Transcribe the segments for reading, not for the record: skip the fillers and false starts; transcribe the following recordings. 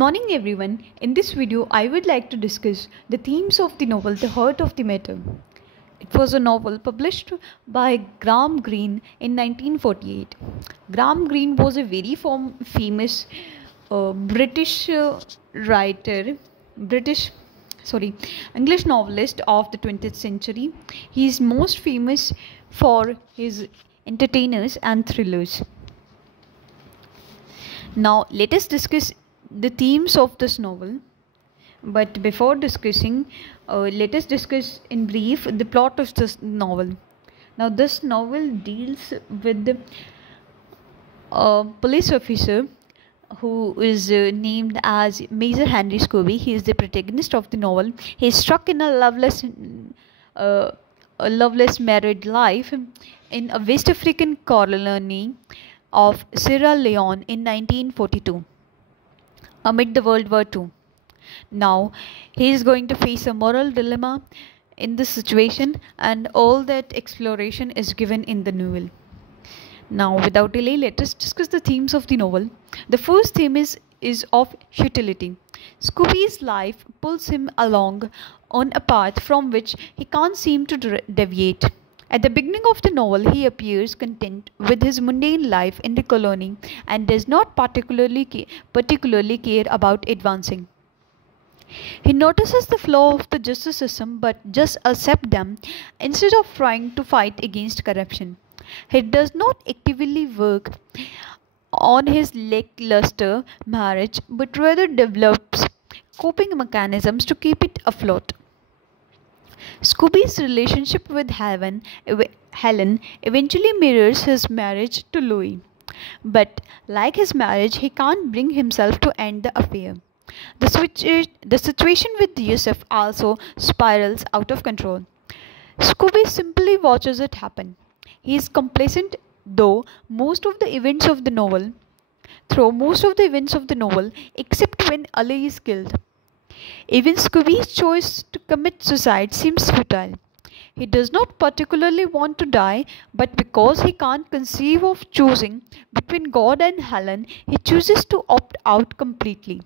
morning everyone. In this video I would like to discuss the themes of the novel The Heart of the Matter. It was a novel published by Graham Greene in 1948. Graham Greene was a very famous British writer, English novelist of the 20th century. He is most famous for his entertainers and thrillers. Now let us discuss the themes of this novel. But before discussing, let us discuss in brief the plot of this novel. Now this novel deals with a police officer who is named as Major Henry Scobie. He is the protagonist of the novel. He is struck in a loveless married life in a West African colony of Sierra Leone in 1942 amid the World War II. Now he is going to face a moral dilemma in this situation, and all that exploration is given in the novel. Now without delay, let us discuss the themes of the novel. The first theme is of futility. Scobie's life pulls him along on a path from which he can't seem to deviate. At the beginning of the novel, he appears content with his mundane life in the colony and does not particularly care about advancing. He notices the flaw of the justice system but just accepts them instead of trying to fight against corruption. He does not actively work on his lackluster marriage but rather develops coping mechanisms to keep it afloat. Scobie's relationship with Helen eventually mirrors his marriage to Louis. But like his marriage, he can't bring himself to end the affair. The situation with Yusuf also spirals out of control. Scobie simply watches it happen. He is complacent through most of the events of the novel, except when Ali is killed. Even Scobie's choice to commit suicide seems futile. He does not particularly want to die, but because he can't conceive of choosing between God and Helen, he chooses to opt out completely.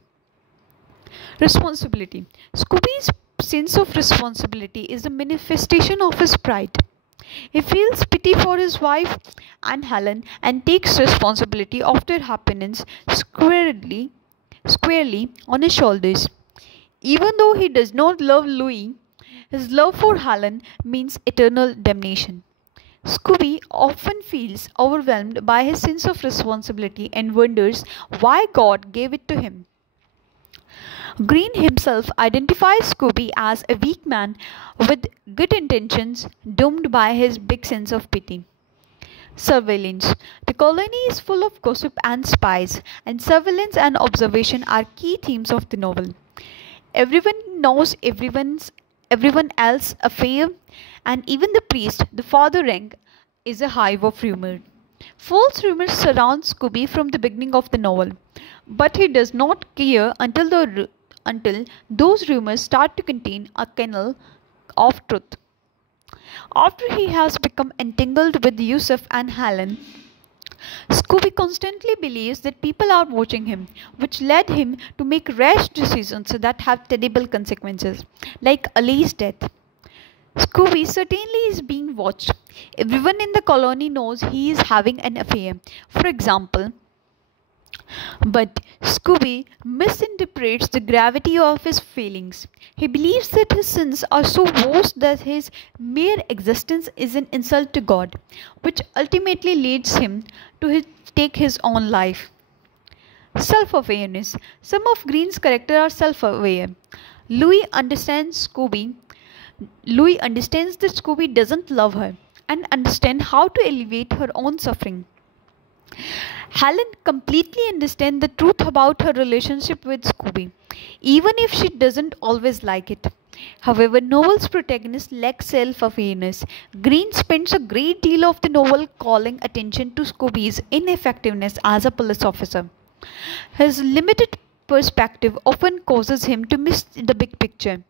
Responsibility. Scobie's sense of responsibility is a manifestation of his pride. He feels pity for his wife and Helen and takes responsibility of their happiness squarely on his shoulders. Even though he does not love Louis, his love for Helen means eternal damnation. Scobie often feels overwhelmed by his sense of responsibility and wonders why God gave it to him. Greene himself identifies Scobie as a weak man with good intentions doomed by his big sense of pity. Surveillance. The colony is full of gossip and spies, and surveillance and observation are key themes of the novel. Everyone knows everyone else's affair, and even the priest, the father rank, is a hive of rumor. False rumors surround Scobie from the beginning of the novel, but he does not care until those rumors start to contain a kernel of truth. After he has become entangled with Yusuf and Helen, Scobie constantly believes that people are watching him, which led him to make rash decisions that have terrible consequences, like Ali's death. Scobie certainly is being watched. Everyone in the colony knows he is having an affair, for example. But Scobie misinterprets the gravity of his feelings. He believes that his sins are so vast that his mere existence is an insult to God, which ultimately leads him to take his own life. Self-awareness. Some of Greene's characters are self-aware. Louis understands that Scobie doesn't love her and understands how to alleviate her own suffering. Helen completely understands the truth about her relationship with Scobie, even if she doesn't always like it. However, novel's protagonist lacks self-awareness. Greene spends a great deal of the novel calling attention to Scobie's ineffectiveness as a police officer. His limited perspective often causes him to miss the big picture.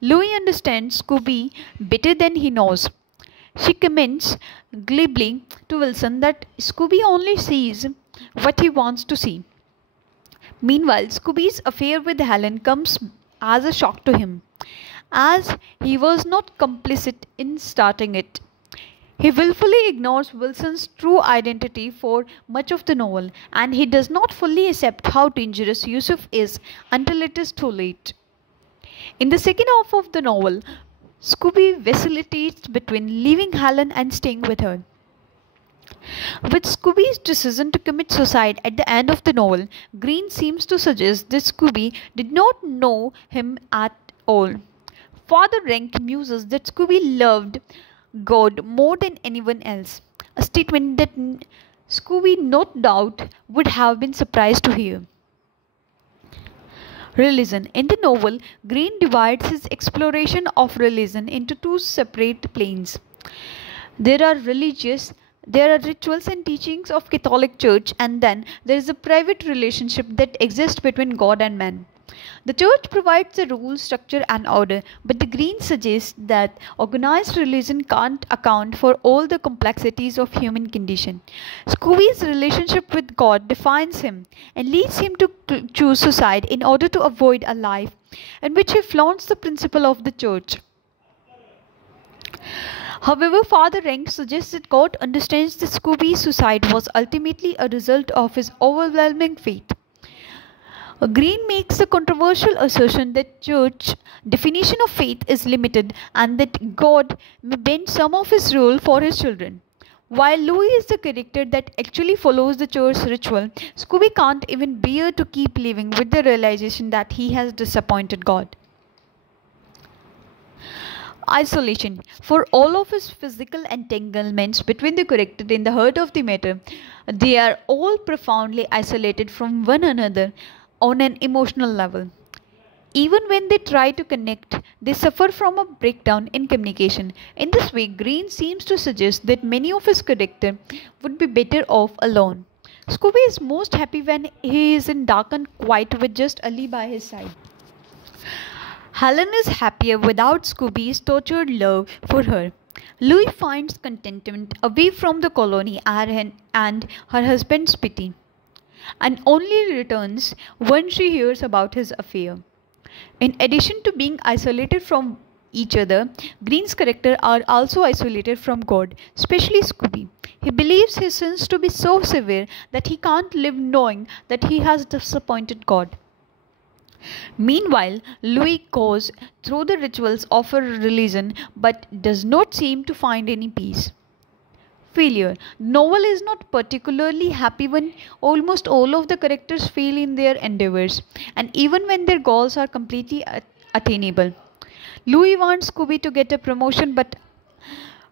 Louis understands Scobie better than he knows. She comments glibly to Wilson that Scobie only sees what he wants to see. Meanwhile, Scooby's affair with Helen comes as a shock to him, as he was not complicit in starting it. He willfully ignores Wilson's true identity for much of the novel, and he does not fully accept how dangerous Yusuf is until it is too late. In the second half of the novel, Scooby vacillates between leaving Helen and staying with her. With Scooby's decision to commit suicide at the end of the novel, Greene seems to suggest that Scooby did not know him at all. Father Rank muses that Scooby loved God more than anyone else, a statement that Scooby no doubt would have been surprised to hear. Religion. In the novel, Greene divides his exploration of religion into two separate planes. There are rituals and teachings of Catholic Church, and then there is a private relationship that exists between God and man. The church provides the rules, structure and order, but the Greene suggests that organized religion can't account for all the complexities of human condition. Scooby's relationship with God defines him and leads him to choose suicide in order to avoid a life in which he flaunts the principle of the church. However, Father Rank suggests that God understands that Scooby's suicide was ultimately a result of his overwhelming faith. Greene makes the controversial assertion that church definition of faith is limited and that God may bend some of his rule for his children. While Louis is the character that actually follows the church ritual, Scooby can't even bear to keep living with the realization that he has disappointed God. Isolation. For all of his physical entanglements between the characters in the heart of the matter, they are all profoundly isolated from one another on an emotional level. Even when they try to connect, they suffer from a breakdown in communication. In this way, Greene seems to suggest that many of his characters would be better off alone. Scooby is most happy when he is in dark and quiet with just Ali by his side. Helen is happier without Scooby's tortured love for her. Louis finds contentment away from the colony and her husband's pity, and only returns when she hears about his affair. In addition to being isolated from each other, Greene's characters are also isolated from God, especially Scooby. He believes his sins to be so severe that he can't live knowing that he has disappointed God. Meanwhile, Louis goes through the rituals of her religion but does not seem to find any peace. Failure. The novel is not particularly happy when almost all of the characters fail in their endeavors, and even when their goals are completely attainable. Louis wants Scooby to get a promotion, but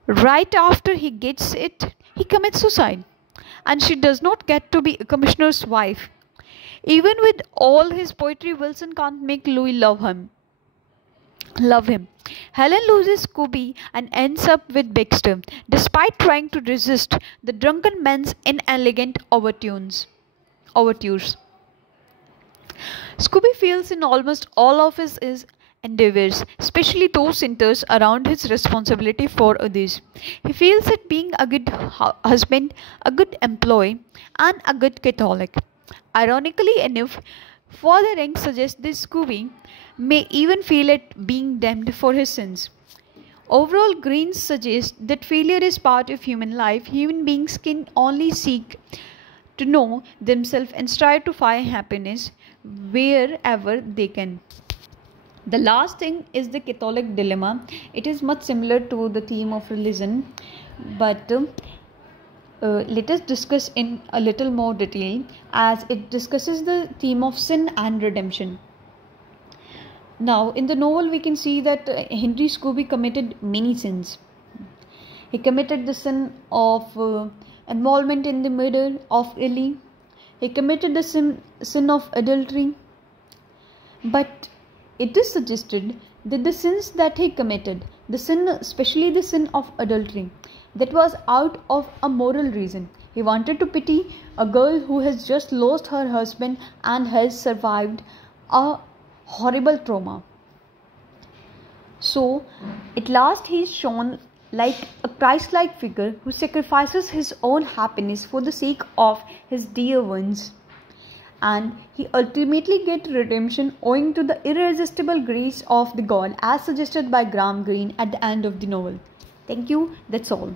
right after he gets it, he commits suicide, and she does not get to be a commissioner's wife. Even with all his poetry, Wilson can't make Louis love him. Helen loses Scooby and ends up with Baxter, despite trying to resist the drunken man's inelegant overtures. Scooby fails in almost all of his endeavors, especially those centers around his responsibility for others. He fails at being a good husband, a good employee, and a good Catholic. Ironically enough, Father Rank suggests that Scooby may even fail at being damned for his sins. Overall, Greene suggests that failure is part of human life. Human beings can only seek to know themselves and strive to find happiness wherever they can. The last thing is the Catholic dilemma. It is much similar to the theme of religion, but let us discuss in a little more detail, as it discusses the theme of sin and redemption. Now, in the novel, we can see that Henry Scooby committed many sins. He committed the sin of involvement in the murder of Ellie. He committed the sin of adultery. But it is suggested that the sins that he committed, especially the sin of adultery, that was out of a moral reason. He wanted to pity a girl who has just lost her husband and has survived a horrible trauma. So, at last he is shown like a Christ-like figure who sacrifices his own happiness for the sake of his dear ones. and he ultimately gets redemption owing to the irresistible grace of the god as suggested by Graham Greene at the end of the novel. Thank you. That's all.